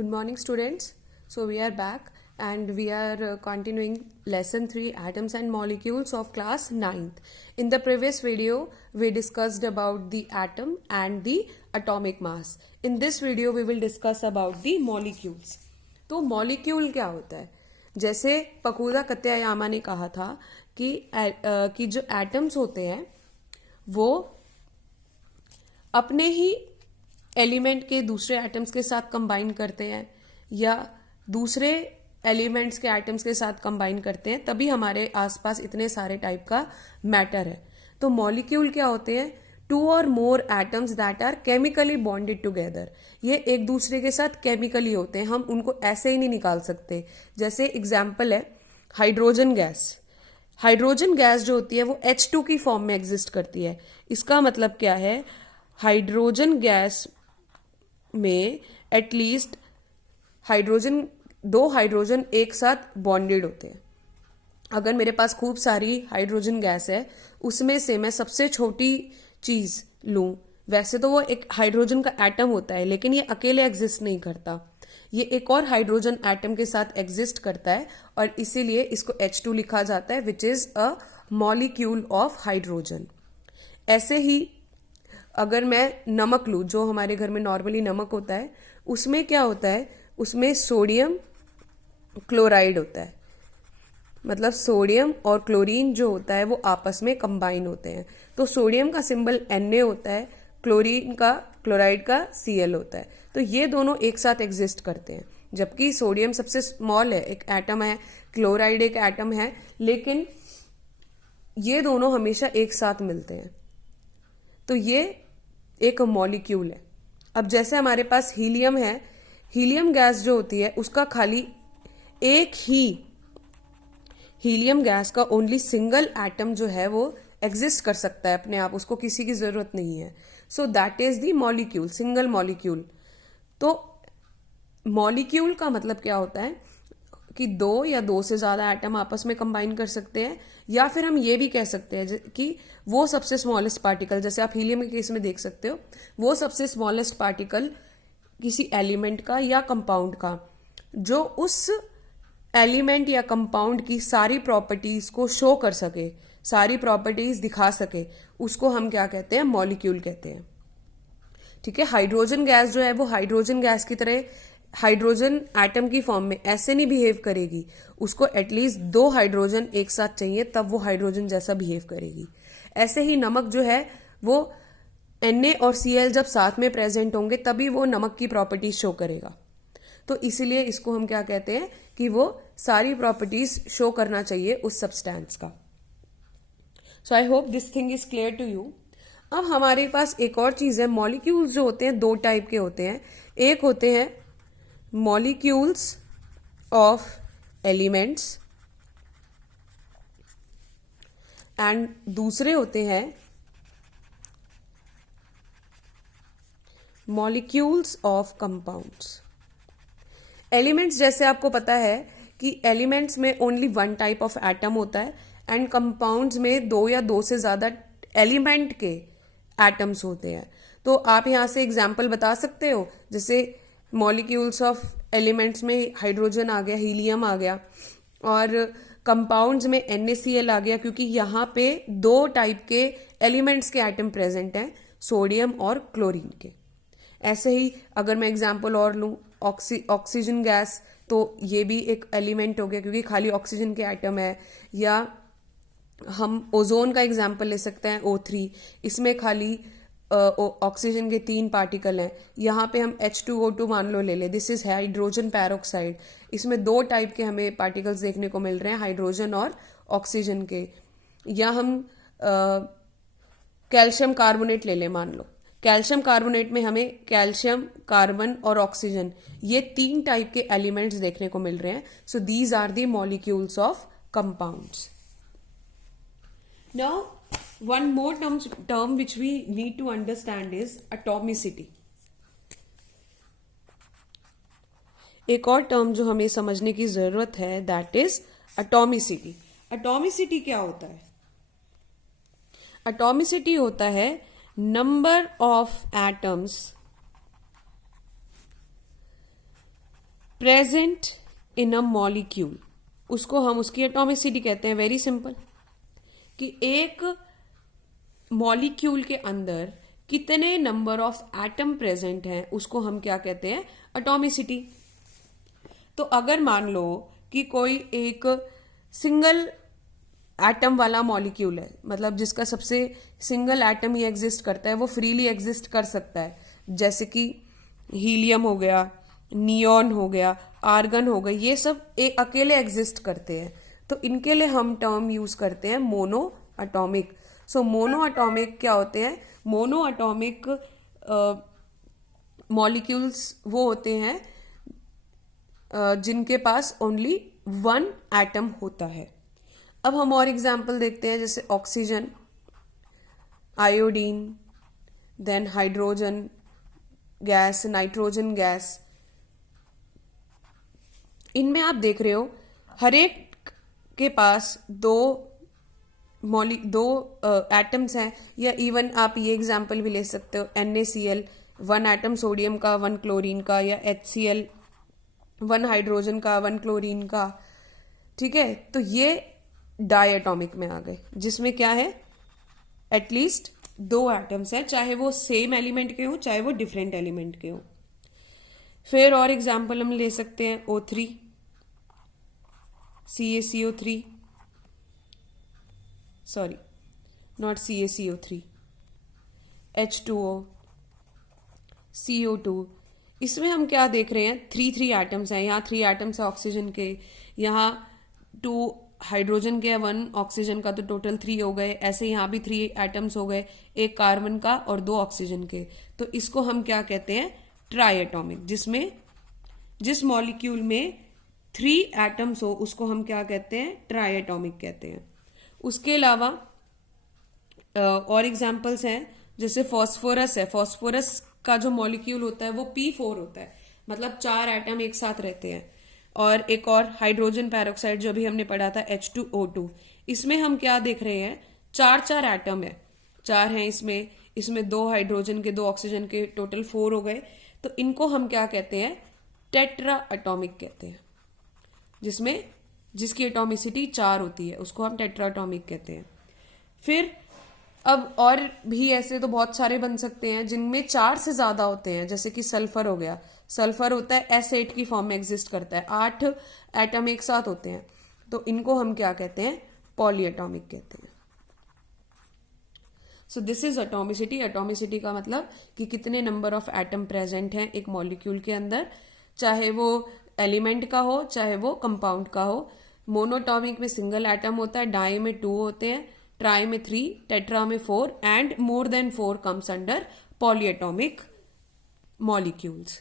Good morning, students. So we are back and we are continuing lesson 3 atoms and molecules of class 9th. In the previous video, we discussed about the atom and the atomic mass. In this video, we will discuss about the molecules. तो molecule क्या होता है? जैसे पकूदा कत्यायामा ने कहा था कि जो एटम्स होते हैं वो अपने ही एलिमेंट के दूसरे एटम्स के साथ कंबाइन करते हैं या दूसरे एलिमेंट्स के एटम्स के साथ कंबाइन करते हैं, तभी हमारे आसपास इतने सारे टाइप का मैटर है. तो मॉलिक्यूल क्या होते हैं? 2 और more atoms that are chemically bonded together. ये एक दूसरे के साथ केमिकली होते हैं, हम उनको ऐसे ही नहीं निकाल सकते. जैसे एग्जाम्पल है हाइड्रोजन गैस. हाइड्रोजन गैस जो होती है वो H2 की फॉर्म में एग्जिस्ट करती है. इसका मतलब क्या है? हाइड्रोजन गैस में एटलीस्ट दो हाइड्रोजन एक साथ बॉन्डेड होते हैं. अगर मेरे पास खूब सारी हाइड्रोजन गैस है, उसमें से मैं सबसे छोटी चीज लूं, वैसे तो वो एक हाइड्रोजन का एटम होता है, लेकिन ये अकेले एग्जिस्ट नहीं करता. ये एक और हाइड्रोजन एटम के साथ एग्जिस्ट करता है और इसीलिए इसको H2 लिखा जाता है, which is a molecule of hydrogen. ऐसे ही अगर मैं नमक लूँ, जो हमारे घर में नॉर्मली नमक होता है, उसमें क्या होता है? उसमें सोडियम क्लोराइड होता है. मतलब सोडियम और क्लोरीन जो होता है वो आपस में कंबाइन होते हैं. तो सोडियम का सिंबल Na होता है, क्लोराइड का Cl होता है. तो ये दोनों एक साथ एग्जिस्ट करते हैं. जबकि सोडियम सबसे स्मॉल है, एक एटम है, क्लोराइड एक एटम है, लेकिन ये दोनों हमेशा एक साथ मिलते हैं. तो ये एक मॉलिक्यूल है. अब जैसे हमारे पास हीलियम है, हीलियम गैस जो होती है उसका खाली एक ही हीलियम गैस का ओनली सिंगल एटम जो है वो एग्जिस्ट कर सकता है अपने आप, उसको किसी की जरूरत नहीं है. So that is the molecule, single molecule. तो मॉलिक्यूल का मतलब क्या होता है कि 2 या 2 से ज्यादा एटम आपस में कंबाइन कर सकते हैं, या फिर हम ये भी कह सकते हैं कि वो सबसे स्मॉलेस्ट पार्टिकल, जैसे आप हीलियम के केस में देख सकते हो, वो सबसे स्मॉलेस्ट पार्टिकल किसी एलिमेंट का या कंपाउंड का जो उस एलिमेंट या कंपाउंड की सारी प्रॉपर्टीज को शो कर सके, सारी प्रॉपर्टीज दिखा सके, उसको हम क्या कहते हैं? मॉलिक्यूल कहते हैं. ठीक है. हाइड्रोजन गैस जो है वो हाइड्रोजन गैस की तरह हाइड्रोजन एटम की फॉर्म में ऐसे नहीं बिहेव करेगी, उसको एटलीस्ट 2 हाइड्रोजन एक साथ चाहिए, तब वो हाइड्रोजन जैसा बिहेव करेगी. ऐसे ही नमक जो है वो Na और Cl जब साथ में प्रेजेंट होंगे तभी वो नमक की प्रॉपर्टीज शो करेगा. तो इसीलिए इसको हम क्या कहते हैं कि वो सारी प्रॉपर्टीज शो करना चाहिए उस सब्सटेंस का. So I hope this thing is clear to you. अब हमारे पास एक और चीज है. मॉलिक्यूल्स जो होते हैं 2 टाइप के होते हैं. एक होते हैं मॉलिक्यूल्स ऑफ एलिमेंट्स एंड दूसरे होते हैं मॉलिक्यूल्स ऑफ कंपाउंड्स. एलिमेंट्स जैसे आपको पता है कि एलिमेंट्स में ओनली 1 टाइप ऑफ एटम होता है एंड कंपाउंड्स में 2 या 2 से ज्यादा एलिमेंट के एटम्स होते हैं. तो आप यहां से एग्जाम्पल बता सकते हो, जैसे मॉलिक्यूल्स ऑफ एलिमेंट्स में हाइड्रोजन आ गया, हीलियम आ गया, और कंपाउंड्स में NaCl आ गया, क्योंकि यहाँ पे 2 टाइप के एलिमेंट्स के एटम प्रेजेंट हैं, सोडियम और क्लोरीन के. ऐसे ही अगर मैं एग्जाम्पल और लूं, ऑक्सीजन गैस, तो ये भी एक एलिमेंट हो गया क्योंकि खाली ऑक्सीजन के एटम है. या हम ओजोन का एग्जाम्पल ले सकते हैं, O3. इसमें खाली ऑक्सीजन के 3 पार्टिकल हैं. यहाँ पे हम H2O2 मान लो ले ले, दिस इज हाइड्रोजन पैरोक्साइड. इसमें 2 टाइप के हमें पार्टिकल्स देखने को मिल रहे हैं, हाइड्रोजन और ऑक्सीजन के. या हम कैल्शियम कार्बोनेट ले ले, मान लो कैल्शियम कार्बोनेट में हमें कैल्शियम, कार्बन और ऑक्सीजन, ये 3 टाइप के एलिमेंट्स देखने को मिल रहे हैं. So these are the molecules of compounds. Now one more term which we need to understand is atomicity. एक और टर्म जो हमें समझने की जरूरत है, that is atomicity. atomicity क्या होता है? atomicity होता है number of atoms present in a molecule, उसको हम उसकी एटॉमिसिटी कहते हैं। वेरी सिंपल, कि एक मॉलिक्यूल के अंदर कितने नंबर ऑफ एटम प्रेजेंट हैं उसको हम क्या कहते हैं, एटॉमिसिटी। तो अगर मान लो कि कोई एक सिंगल एटम वाला मॉलिक्यूल है, मतलब जिसका सबसे सिंगल एटम ही एग्जिस्ट करता है, वो फ्रीली एग्जिस्ट कर सकता है, जैसे कि हीलियम हो गया, नियॉन हो गया, आर्गन हो गया, ये सब एक अकेले एग्जिस्ट करते हैं, तो इनके लिए हम टर्म यूज करते हैं मोनो एटॉमिक। सो मोनो एटॉमिक क्या होते हैं, मोनो एटॉमिक मॉलिक्यूल्स वो होते हैं जिनके पास ओनली वन एटम होता है। अब हम और एग्जाम्पल देखते हैं, जैसे oxygen, iodine, then hydrogen gas, nitrogen gas. इनमें आप देख रहे हो हर एक के पास दो एटम्स हैं, या इवन आप ये एग्जाम्पल भी ले सकते हो NaCl, वन एटम सोडियम का, वन क्लोरीन का, या HCl, वन हाइड्रोजन का, वन क्लोरीन का। ठीक है, तो ये डायटॉमिक में आ गए, जिसमें क्या है, एटलीस्ट दो एटम्स हैं, चाहे वो सेम एलिमेंट के हो चाहे वो डिफरेंट एलिमेंट के हो। फिर और एग्जाम्पल हम ले सकते हैं O3, CaCO3, sorry not CaCO3, H2O, CO2। इसमें हम क्या देख रहे हैं, थ्री एटम्स हैं, यहाँ 3 एटम्स है ऑक्सीजन के, यहाँ 2 हाइड्रोजन के, 1 ऑक्सीजन का, तो टोटल 3 हो गए। ऐसे यहाँ भी 3 एटम्स हो गए, 1 कार्बन का और 2 ऑक्सीजन के। तो इसको हम क्या कहते हैं, ट्राई एटॉमिक। जिसमें जिस मॉलिक्यूल में 3 एटम्स हो उसको हम क्या कहते हैं, ट्राई एटॉमिक कहते हैं। उसके अलावा और एग्जाम्पल्स हैं, जैसे फॉस्फोरस है, फॉस्फोरस का जो मॉलिक्यूल होता है वो P4 होता है, मतलब 4 एटम एक साथ रहते हैं। और एक और हाइड्रोजन पैरोक्साइड जो भी हमने पढ़ा था H2O2, इसमें हम क्या देख रहे हैं, 4 एटम है, 4 हैं इसमें 2 हाइड्रोजन के, 2 ऑक्सीजन के, टोटल 4 हो गए। तो इनको हम क्या कहते हैं, टेट्रा एटॉमिक कहते हैं। जिसकी एटॉमिसिटी 4 होती है उसको हम टेट्रा एटॉमिक कहते हैं। फिर अब और भी ऐसे तो बहुत सारे बन सकते हैं जिनमें 4 से ज्यादा होते हैं, जैसे कि सल्फर हो गया, सल्फर होता है S8 की फॉर्म में एग्जिस्ट करता है, 8 एटम एक साथ होते हैं, तो इनको हम क्या कहते हैं, पॉली एटॉमिक कहते हैं। So this is atomicity. Atomicity का मतलब कि कितने नंबर ऑफ एटम प्रेजेंट हैं एक मॉलिक्यूल के अंदर, चाहे वो एलिमेंट का हो चाहे वो कंपाउंड का हो। मोनोटॉमिक में सिंगल एटम होता है, डाई में 2 होते हैं, ट्राई में 3, टेट्रा में 4, and more than 4 comes under polyatomic molecules.